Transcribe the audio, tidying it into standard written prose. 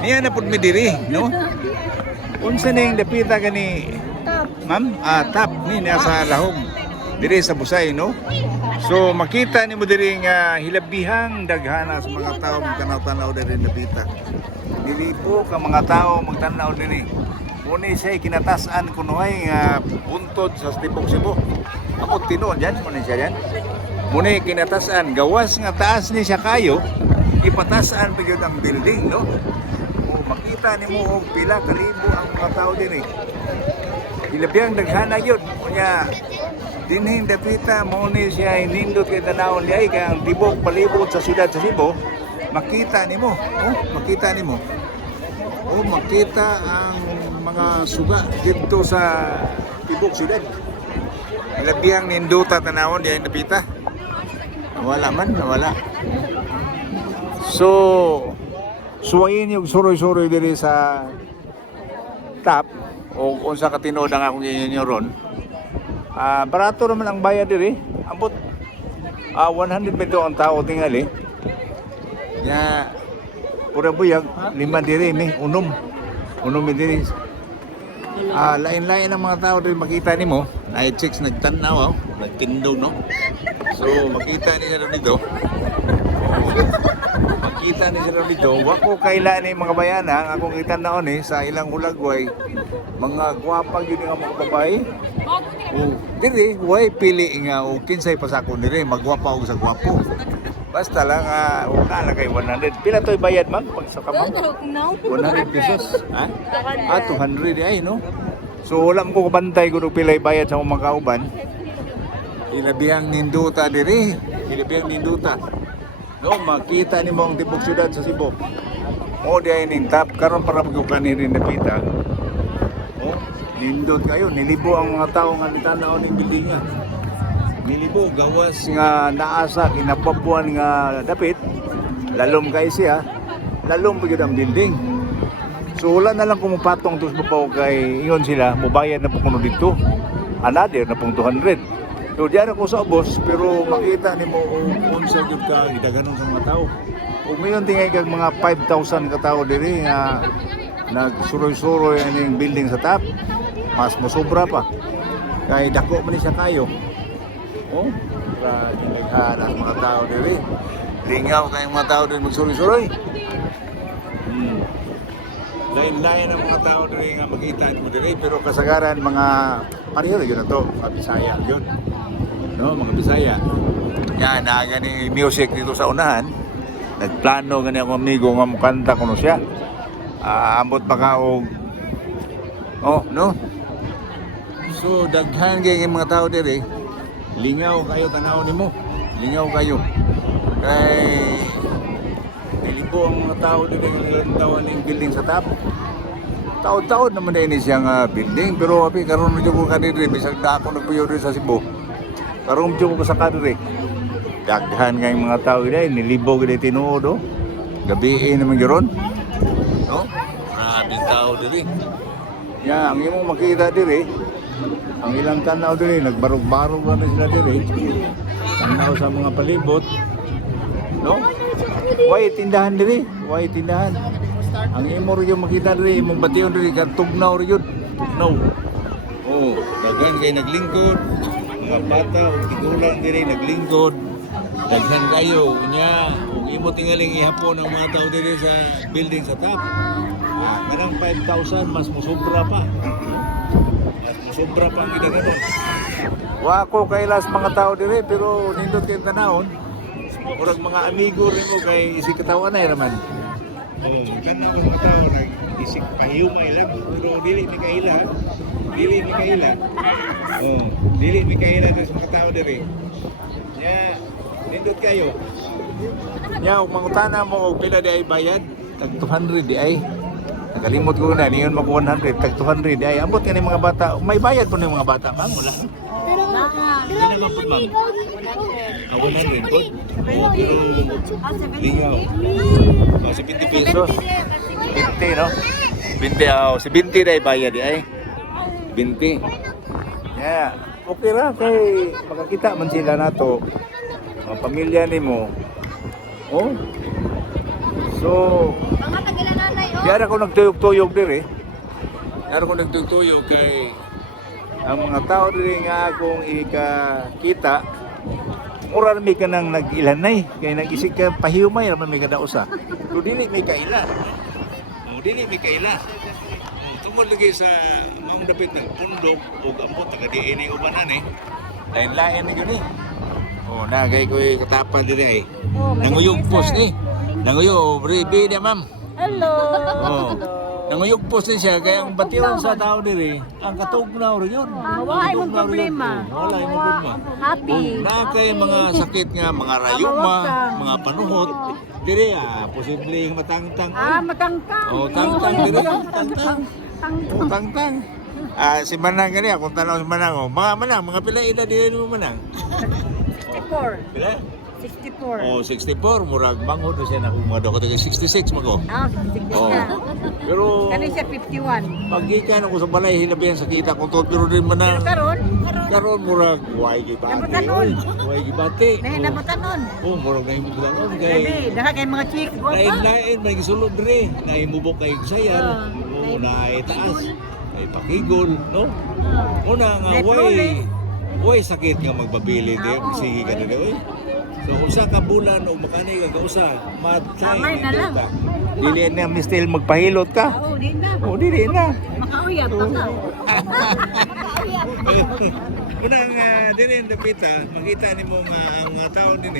Niya na pud mi diri, no? Unsa ning dapita kani? Ma'am, tap ni nasa lahom. Diri sa Busay, no? So makita nimo diri nga hilabihang daghana sa mga tawo magtanaw-tanaw diri dapita. Dili po ka mga tawo magtanaw diri. Muni siya kinatasan kunuhay nga buntod sa Tibok Cebu. Ako tinuod yan, muni siya yan. Muni kinatasan, gawas nga taas ni siya kayo, ipatasan pa yun ang building, no? O makita ni mo pila kalibo ang mga tao diri. Hilabihang daghana yun. Kunya, dinhing dapita, muni siya nindot kay tanawon niya, kaya ang tibok palibot sa siyudad sa Cebu, makita ni mo, makita ni mo. Makita ang mga suga dito sa Tibok Siyudad. Ilabihang ninduta tanawon diyan napita. Nawala. So, suwayin yung suroy-suroy diri sa tap o unsa ka tinuod ang akong inyo ron. Barato naman ang bayad diri. Ambot 100 peso ang tao tingali. Ya pura buyag, 5 diri mi, unom mi diri. Lain-lain ang mga tao diri makita nimo. Ay chicks nagtanaw, nagtindo no. So makita ni sila dito. Makita ni sila dito. Wako kaila ni mga bayana, ang akong kita naon sa ilang hulagway, mga gwapang yun nga mga babae. Diri, way pili nga o kinsay pasako diri, magwapa og sa gwapo. Basta lang, una lang kay 100. Pila to'y bayad, ma'am? Pag sa kamang? 100 pesos. Ha? 200 ay, no? So, wala mo ko kabantay kung pila'y bayad sa mga kauban. Ilabihang ninduta diri. Ilabihang ninduta. No, makita ni mo ang Tibok Siyudad sa Cebu. O, di ay nintap. Karon para magkukan ni rin napita. O, nindot kayo. Nilibo ang mga tao nga nitanaw ng building nga. Nilibo, gawas nga naasa, kinapapuan nga dapit, lalom kay siya, lalom pa ang building. So wala na lang kumupatong tos bapaw kay iyon sila, mubayad na po kuno dito, another na pong 200. So diyan ako sa ubos, pero makita ni mo unsa jud ka gidaganon sa mga tao. Kung mayon tingay kag mga 5,000 ka tao diri nga nagsuroy-suroy aning building sa tap, mas mosobra pa. Kay dako man siya kayo. Naghahanap ang mga tao diri. Lingaw kayong mga tao diri magsuroy-suroy. Lain-lain ang mga tao diri nga makita mo diri, pero kasagaran mga pareho yun na to, mga Bisaya yun. No, mga Bisaya. Yan, gani music dito sa unahan. Nagplano gani akong amigo nga mukanta kuno siya. Ambot pa ka og no. So daghan kay mga tao diri. Lingaw kayo tanaw nimo. Lingaw kayo. Kay nilibo ang mga tao dito ng tawon ng building sa tap. Taon-taon naman din siyang building, pero api karon medyo ko kaniri bisag na ako nagpuyo diri sa Cebu. Karon medyo ko sa kaniri. Daghan nga mga tao diri nilibo gid tinuod do. Gabi naman gyud no? Grabe tao diri. Ya, ang imong makita diri ang ilang tanaw diri, nagbarog-barog na sila diri. Tanaw sa mga palibot. No? Way tindahan diri, way tindahan. Ang imo ro yung makita diri, imong bation diri kan tugnaw ro yun. Tugnaw. Daghan kay naglingkod. Mga bata o tigulang diri naglingkod. Daghan kayo nya, ug imo tingaling ihapon ang mga tao diri sa building sa top. Kanang 5,000 mas mosobra pa. Sobra pa ang gidaganon. Wako kay las mga tao dire, pero nindot kay tanawon. Murag mga amigo rin mo kay isig katawan na raman. Tanaw ang mga tao nag isig pahiyumay lang, pero dili mi kaila. Dili mi kaila sa mga tao dire. Nya nindot kayo. Nya mangutana mo og pila di ay bayad? Tag 200 di ay. Nakalimot ko na, niyon mag 100, tag 200 ay ambot ka ng mga bata. May bayad po ng mga bata, ma'am? Wala. Hindi naman po, ma'am. 100 po? Pero lingaw. 70 pesos. 20, no? 20, si 20 na bayad ay. 20. Yeah. Okay ra, kay makakita man sila na to. Mga pamilya ni mo. So, Mga tagilananay, oh. kaya ako nagtuyog-tuyog dire. Kaya ako nagtuyog-tuyog kay ang mga tao dire nga akong ikakita mura na may ka nang nag-ilanay kaya nag-isig ka pahiyumay naman may kadausa. So dili may kaila. Dili may kaila. Tungkol lagi sa mga dapit ng pundok o ambot tagadiin ni ubanan lain-lain na yun nagay ko katapan dire ay. Nanguyog post Nanguyog, ribi niya ma'am. Hello. Nanguyog post din siya kaya ang batiyon sa tao dire ang katugnaw rin yun. Wala yung problema. Wala yung problema. Happy. Nakay mga sakit nga, mga rayuma, mga panuhot. Dire posibleng matangtang. Matangtang. Tangtang dire, tangtang. Tangtang. Si Manang gani akong tanaw si Manang mga pila edad dire mo Manang? 64. Pila? 64. 64 murag bangod na siya na kung mga doktor 66 mago. 66 Oh. na. Pero Kani siya 51. paggikan ako sa balay hinabihan sa kita kung pero din man na karon murag way gibati. Nabutanon. Way gibati. Nahinabutan nun. Murag nahimutanon Grabe, kay daha kay mga chicks. lain may gisulod dire, nahimubok kay sayal. Naay taas. Ay pakigol, no? Una nga way sakit nga magbabili di sige ka dire. So usa ka bulan o makani ka usa, Amay na lang. Dili na mistil magpahilot ka. Oo, di na. Dili na. Makauyab pa ka. Unang din dapita, makita nimo nga ang mga tao din